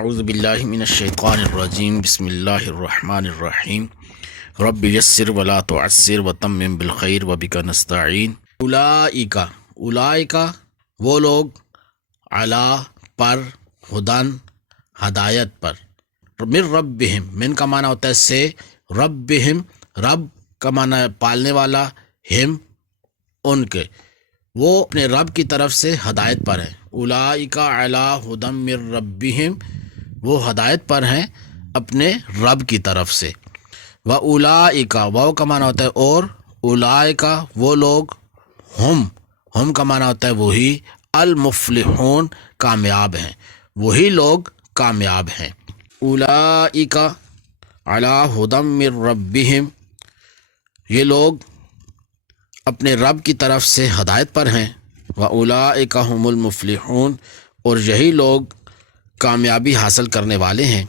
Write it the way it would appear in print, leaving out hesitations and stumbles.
اعوذ باللہ من الشیطان الرجیم بسم اللہ الرحمن الرحیم رب یسر ولا تعسر وتمم بالخیر وبک نستعین۔ اولئک وہ لوگ، علی پر، ہدن ہدایت پر، من ربہم، من کا معنی ہوتا ہے سے، ربہم رب کا معنی ہے پالنے والا، ہم ان کے، وہ اپنے رب کی طرف سے ہدایت پر ہیں۔ اولئک علی ہدی من ربہم، وہ ہدایت پر ہیں اپنے رب کی طرف سے۔ واولئک، واو کا معنی ہوتا ہے اور، اولئک وہ لوگ، ہم کا معنی ہوتا ہے وہی، المفلحون کامیاب ہیں، وہی لوگ کامیاب ہیں۔ اولئک علی ہدی من ربہم، یہ لوگ اپنے رب کی طرف سے ہدایت پر ہیں۔ واولئک هم المفلحون، اور یہی لوگ کامیابی حاصل کرنے والے ہیں۔